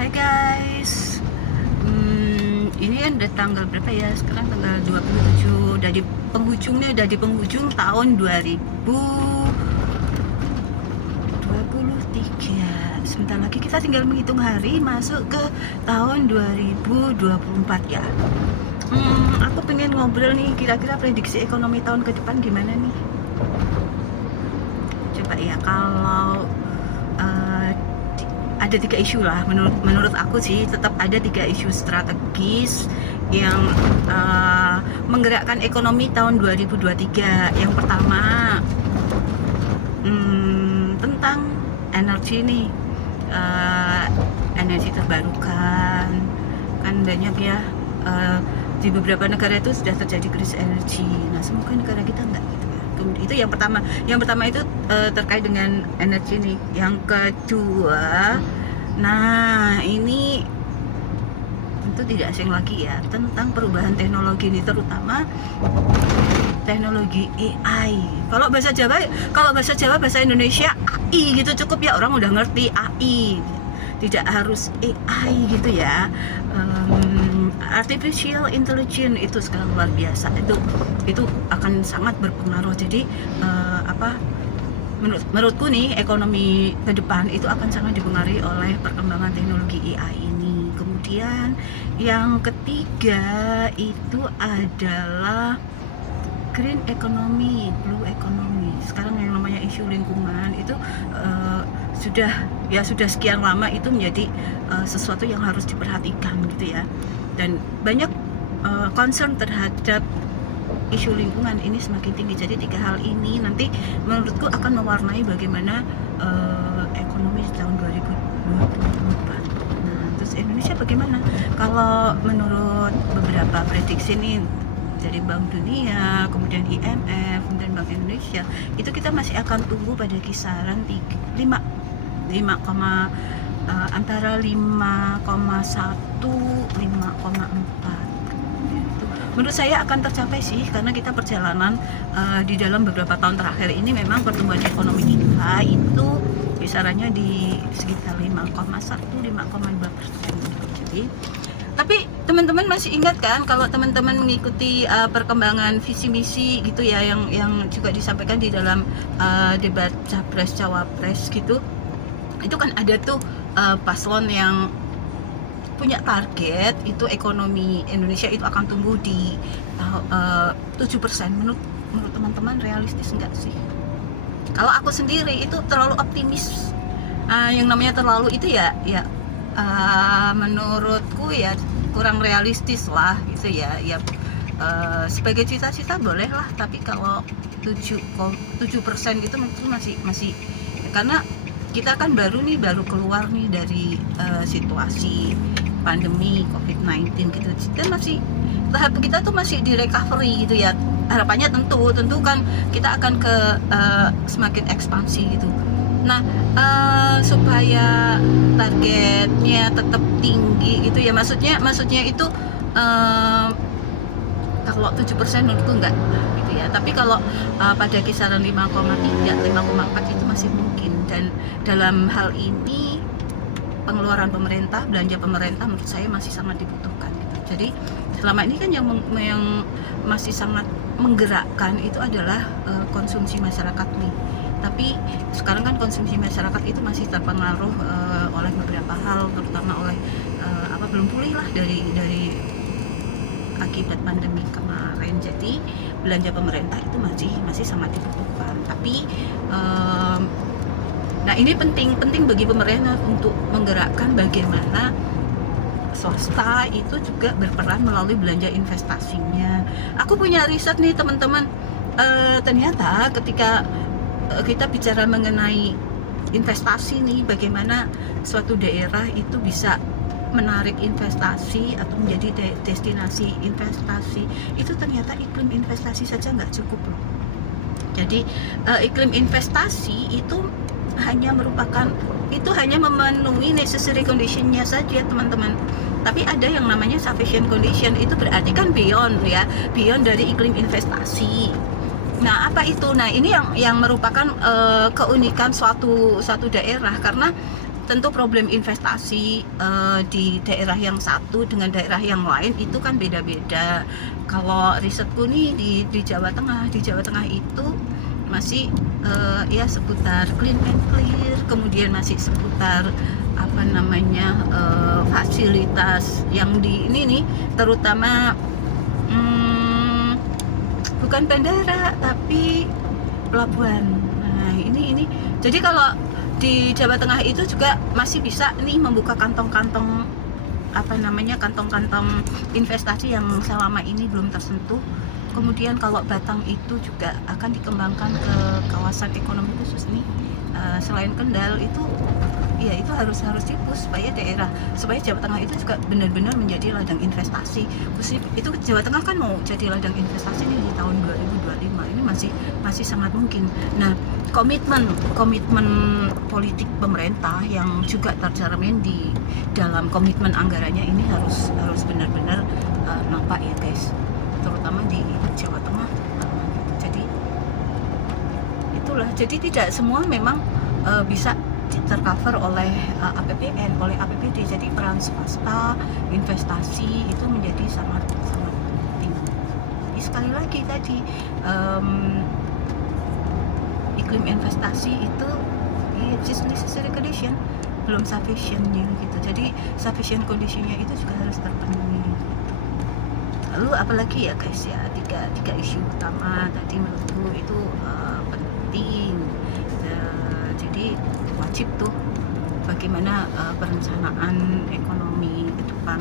Hai guys, ini kan udah tanggal berapa ya? Sekarang tanggal 27, udah di penghujungnya, udah di penghujung tahun 2023. Sebentar lagi kita tinggal menghitung hari masuk ke tahun 2024 ya. Aku pengen ngobrol nih, kira-kira prediksi ekonomi tahun ke depan gimana nih? Coba ya, kalau ada 3 isu lah, menurut aku sih tetap ada 3 isu strategis yang menggerakkan ekonomi tahun 2023. Yang pertama tentang energi nih, energi terbarukan kan banyak ya, di beberapa negara itu sudah terjadi krisis energi. Nah, semoga negara kita enggak gitu ya. Itu yang pertama. Yang pertama itu terkait dengan energi nih. Yang kedua, nah ini tentu tidak asing lagi ya, tentang perubahan teknologi ini, terutama teknologi AI. Kalau bahasa Jawa, bahasa Indonesia AI gitu cukup ya, orang udah ngerti AI. Tidak harus AI gitu ya. Artificial intelligence itu sekarang luar biasa. Itu akan sangat berpengaruh. Jadi menurutku nih, ekonomi ke depan itu akan sangat dipengaruhi oleh perkembangan teknologi AI ini. Kemudian yang ketiga itu adalah green economy, blue economy. Sekarang yang namanya isu lingkungan itu sudah sekian lama itu menjadi sesuatu yang harus diperhatikan gitu ya. Dan banyak concern terhadap isu lingkungan ini semakin tinggi. Jadi 3 hal ini nanti menurutku akan mewarnai bagaimana ekonomi tahun 2024. Nah, terus Indonesia bagaimana? Kalau menurut beberapa prediksi nih dari Bank Dunia, kemudian IMF, kemudian Bank Indonesia, itu kita masih akan tumbuh pada kisaran antara 5,1 5,4. Menurut saya akan tercapai sih, karena kita perjalanan di dalam beberapa tahun terakhir ini memang pertumbuhan ekonomi kita itu kisarannya di sekitar 5,1 5,2%. Jadi, tapi teman-teman masih ingat kan kalau teman-teman mengikuti perkembangan visi misi gitu ya, yang juga disampaikan di dalam debat capres cawapres gitu, itu kan ada tuh paslon yang punya target itu ekonomi Indonesia itu akan tumbuh di 7%. Menurut teman-teman realistis enggak sih? Kalau aku sendiri itu terlalu optimis. Yang namanya terlalu itu ya menurutku ya kurang realistis lah gitu ya. Sebagai cita-cita boleh lah, tapi kalau 7% gitu menurutku masih karena kita kan baru keluar nih dari situasi pandemi COVID-19 gitu. Tahap kita tuh masih di recovery gitu ya. Harapannya tentu kan kita akan ke semakin ekspansi gitu. Nah, supaya targetnya tetap tinggi gitu ya, maksudnya itu kalau 7% menurutku enggak gitu ya. Tapi kalau pada kisaran 5,3 5,4 itu masih mungkin. Dan dalam hal ini pengeluaran pemerintah, belanja pemerintah menurut saya masih sangat dibutuhkan gitu. Jadi selama ini kan yang masih sangat menggerakkan itu adalah konsumsi masyarakat nih. Tapi sekarang kan konsumsi masyarakat itu masih terpengaruh oleh beberapa hal, terutama oleh belum pulih lah dari akibat pandemi kemarin. Jadi belanja pemerintah itu masih sangat dibutuhkan. Tapi nah ini penting bagi pemerintah untuk menggerakkan bagaimana swasta itu juga berperan melalui belanja investasinya. Aku punya riset nih teman-teman, ternyata ketika kita bicara mengenai investasi nih, bagaimana suatu daerah itu bisa menarik investasi atau menjadi destinasi investasi, itu ternyata iklim investasi saja nggak cukup loh. Jadi iklim investasi itu hanya memenuhi necessary conditionnya saja teman-teman. Tapi ada yang namanya sufficient condition, itu berarti kan beyond dari iklim investasi. Nah, apa itu? Nah, ini yang merupakan keunikan suatu daerah, karena tentu problem investasi di daerah yang satu dengan daerah yang lain itu kan beda-beda. Kalau risetku nih di Jawa Tengah, itu masih ya seputar clean and clear, kemudian masih seputar apa namanya fasilitas yang di ini nih, terutama bukan bandara tapi pelabuhan. Nah ini jadi kalau di Jawa Tengah itu juga masih bisa nih membuka kantong-kantong apa namanya, kantong-kantong investasi yang selama ini belum tersentuh. Kemudian kalau Batang itu juga akan dikembangkan ke kawasan ekonomi khusus nih. Selain Kendal itu ya itu harus dipush supaya Jawa Tengah itu juga benar-benar menjadi ladang investasi. Khususnya itu Jawa Tengah kan mau jadi ladang investasi nih di tahun 2025 ini masih sangat mungkin. Nah, komitmen politik pemerintah yang juga tercermin di dalam komitmen anggarannya ini harus benar-benar nampak ya guys, terutama di Jawa Tengah. Jadi itulah, jadi tidak semua memang bisa tercover oleh APBN, oleh APBD. Jadi peran swasta investasi itu menjadi sangat penting. Sekali lagi tadi iklim investasi itu just necessary condition, belum sufficientnya gitu. Jadi sufficient conditionnya itu juga harus terpenuhi. Lalu apalagi ya guys ya, tiga isu utama tadi menurutku itu penting. Jadi wajib tuh bagaimana perencanaan ekonomi ke depan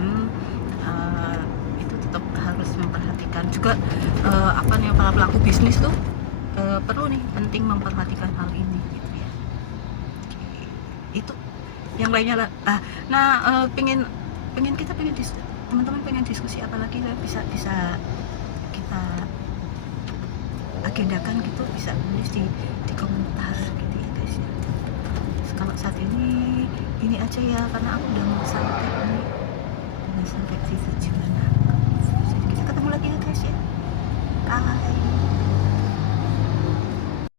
itu tetap harus memperhatikan juga para pelaku bisnis tuh perlu nih, penting memperhatikan hal ini gitu ya. Itu yang lainnya lah. Teman-teman pengen diskusi apa lagi, bisa kita agendakan gitu, bisa nulis di komentar gitu ya guys ya. Kalau saat ini aja ya, karena aku udah mau sampai di tujuan.